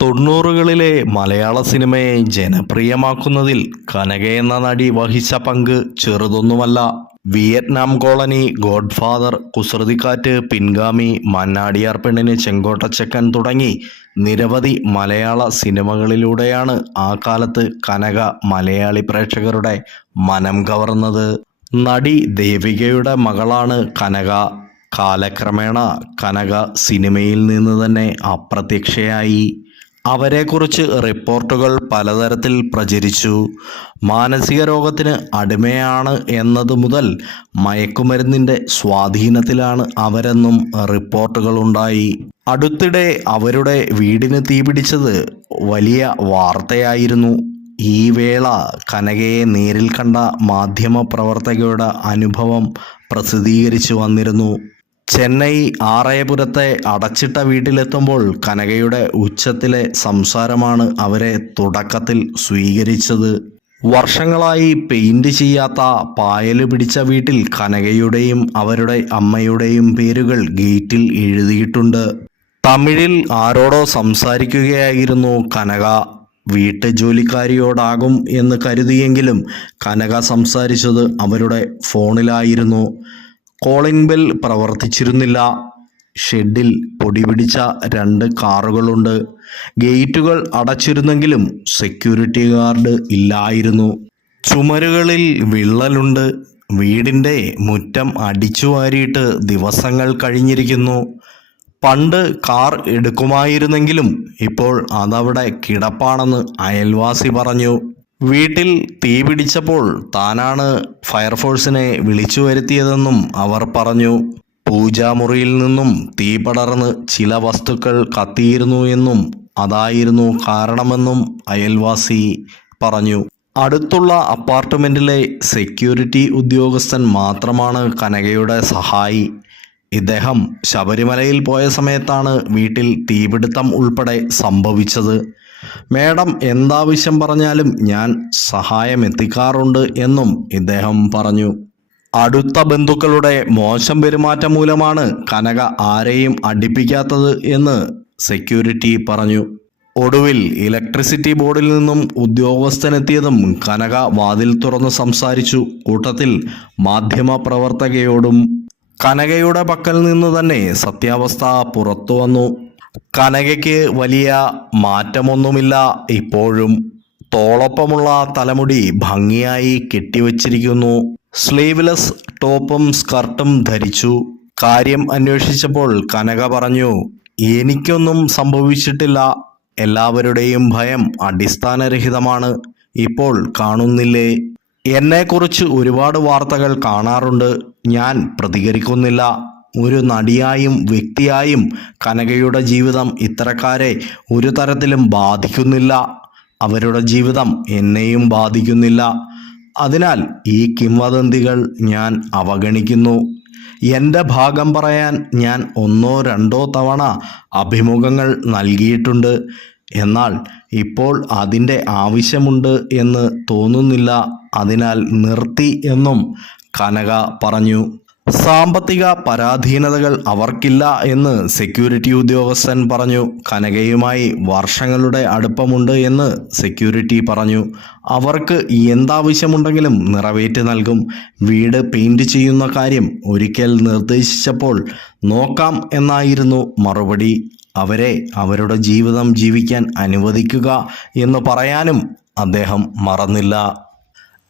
തൊണ്ണൂറുകളിലെ മലയാള സിനിമയെ ജനപ്രിയമാക്കുന്നതിൽ കനക എന്ന നടി വഹിച്ച പങ്ക് ചെറുതൊന്നുമല്ല. Vietnam colony godfather Kusruthikkattu Pingami Mannadiyar പെണ്ണിന് ചെങ്കോട്ടച്ചക്കൻ തുടങ്ങി നിരവധി മലയാള സിനിമകളിലൂടെയാണ് ആ കാലത്ത് കനക മലയാളി പ്രേക്ഷകരുടെ മനം കവർന്നത്. നടി ദേവികയുടെ മകളാണ് കനക. കാലക്രമേണ കനക സിനിമയിൽ നിന്ന് തന്നെ അപ്രത്യക്ഷയായി. അവരെക്കുറിച്ച് റിപ്പോർട്ടുകൾ പലതരത്തിൽ പ്രചരിച്ചു. മാനസിക രോഗത്തിന് അടിമയാണ് എന്നത് മുതൽ മയക്കുമരുന്നിന്റെ സ്വാധീനത്തിലാണ് അവരെന്നും റിപ്പോർട്ടുകളുണ്ടായി അടുത്തിടെ അവരുടെ വീടിന് തീപിടിച്ചത് വലിയ വാർത്തയായിരുന്നു. ഈ വേള കനകയെ നേരിൽ കണ്ട മാധ്യമപ്രവർത്തകയുടെ അനുഭവം പ്രസിദ്ധീകരിച്ചു വന്നിരുന്നു. ചെന്നൈ ആറയപുരത്തെ അടച്ചിട്ട വീട്ടിലെത്തുമ്പോൾ കനകയുടെ ഉച്ചത്തിലെ സംസാരമാണ് അവരെ തുടക്കത്തിൽ സ്വീകരിച്ചത്. വർഷങ്ങളായി പെയിന്റ് ചെയ്യാത്ത പായൽ പിടിച്ച വീട്ടിൽ കനകയുടെയും അവരുടെ അമ്മയുടെയും പേരുകൾ ഗേറ്റിൽ എഴുതിയിട്ടുണ്ട്. തമിഴിൽ ആരോടോ സംസാരിക്കുകയായിരുന്നു കനക. വീട്ടു ജോലിക്കാരിയോടാകും എന്ന് കരുതിയെങ്കിലും കനക സംസാരിച്ചത് അവരുടെ ഫോണിലായിരുന്നു. Calling bell പ്രവർത്തിച്ചിരുന്നില്ല. ഷെഡിൽ പൊടിപിടിച്ച രണ്ട് കാറുകളുണ്ട്. ഗേറ്റുകൾ അടച്ചിരുന്നെങ്കിലും സെക്യൂരിറ്റി ഗാർഡ് ഇല്ലായിരുന്നു. ചുമരുകളിൽ വിള്ളലുണ്ട്. വീടിന്റെ മുറ്റം അടിച്ചു വാരിയിട്ട് ദിവസങ്ങൾ കഴിഞ്ഞിരിക്കുന്നു. പണ്ട് കാർ എടുക്കുമായിരുന്നെങ്കിലും ഇപ്പോൾ അതവിടെ കിടപ്പാണെന്ന് അയൽവാസി പറഞ്ഞു. വീട്ടിൽ തീ പിടിച്ചപ്പോൾ താനാണ് ഫയർഫോഴ്സിനെ വിളിച്ചു വരുത്തിയതെന്നും അവർ പറഞ്ഞു. പൂജാമുറിയിൽ നിന്നും തീ പടർന്ന് ചില വസ്തുക്കൾ കത്തിയിരുന്നു എന്നും അതായിരുന്നു കാരണമെന്നും അയൽവാസി പറഞ്ഞു. അടുത്തുള്ള അപ്പാർട്ട്മെന്റിലെ സെക്യൂരിറ്റി ഉദ്യോഗസ്ഥൻ മാത്രമാണ് കനകയുടെ സഹായി. ഇദ്ദേഹം ശബരിമലയിൽ പോയ സമയത്താണ് വീട്ടിൽ തീപിടുത്തം ഉൾപ്പെടെ സംഭവിച്ചത്. മേഡം എന്താവശ്യം പറഞ്ഞാലും ഞാൻ സഹായം എത്തിക്കാറുണ്ട് എന്നും ഇദ്ദേഹം പറഞ്ഞു. അടുത്ത ബന്ധുക്കളുടെ മോശം പെരുമാറ്റം മൂലമാണ് കനക ആരെയും അടിപ്പിക്കാത്തത് എന്ന് സെക്യൂരിറ്റി പറഞ്ഞു. ഒടുവിൽ ഇലക്ട്രിസിറ്റി ബോർഡിൽ നിന്നും ഉദ്യോഗസ്ഥനെത്തിയതും കനക വാതിൽ തുറന്ന് സംസാരിച്ചു. കൂട്ടത്തിൽ മാധ്യമപ്രവർത്തകയോടും കനകയുടെ പക്കൽ നിന്ന് തന്നെ സത്യാവസ്ഥ പുറത്തു വന്നു. കനകയ്ക്ക് വലിയ മാറ്റമൊന്നുമില്ല. ഇപ്പോഴും തോളൊപ്പമുള്ള തലമുടി ഭംഗിയായി കെട്ടിവച്ചിരിക്കുന്നു. സ്ലീവ്ലെസ് ടോപ്പും സ്കർട്ടും ധരിച്ചു. കാര്യം അന്വേഷിച്ചപ്പോൾ കനക പറഞ്ഞു എനിക്കൊന്നും സംഭവിച്ചിട്ടില്ല. എല്ലാവരുടെയും ഭയം അടിസ്ഥാനരഹിതമാണ്. ഇപ്പോൾ കാണുന്നില്ലേ? എന്നെക്കുറിച്ച് ഒരുപാട് വാർത്തകൾ കാണാറുണ്ട്. ഞാൻ പ്രതികരിക്കുന്നില്ല. ഒരു നടിയായും വ്യക്തിയായും കനകയുടെ ജീവിതം ഇത്തരക്കാരെ ഒരു തരത്തിലും ബാധിക്കുന്നില്ല. അവരുടെ ജീവിതം എന്നെയും ബാധിക്കുന്നില്ല. അതിനാൽ ഈ കിംവദന്തികൾ ഞാൻ അവഗണിക്കുന്നു. എന്റെ ഭാഗം പറയാൻ ഞാൻ ഒന്നോ രണ്ടോ തവണ അഭിമുഖങ്ങൾ നൽകിയിട്ടുണ്ട്. എന്നാൽ ഇപ്പോൾ അതിന്റെ ആവശ്യമുണ്ട് എന്ന് തോന്നുന്നില്ല. അതിനാൽ നിർത്തി എന്നും കനക പറഞ്ഞു. സാമ്പത്തിക പരാധീനതകൾ അവർക്കില്ല എന്ന് സെക്യൂരിറ്റി ഉദ്യോഗസ്ഥൻ പറഞ്ഞു. കനകയുമായി വർഷങ്ങളുടെ അടുപ്പമുണ്ട് എന്ന് സെക്യൂരിറ്റി പറഞ്ഞു. അവർക്ക് എന്താവശ്യമുണ്ടെങ്കിലും നിറവേറ്റി നൽകും. വീട് പെയിന്റ് ചെയ്യുന്ന കാര്യം ഒരിക്കൽ നിർദ്ദേശിച്ചപ്പോൾ നോക്കാം എന്നായിരുന്നു മറുപടി. അവരെ അവരുടെ ജീവിതം ജീവിക്കാൻ അനുവദിക്കുക എന്ന് പറയാനും അദ്ദേഹം മറന്നില്ല.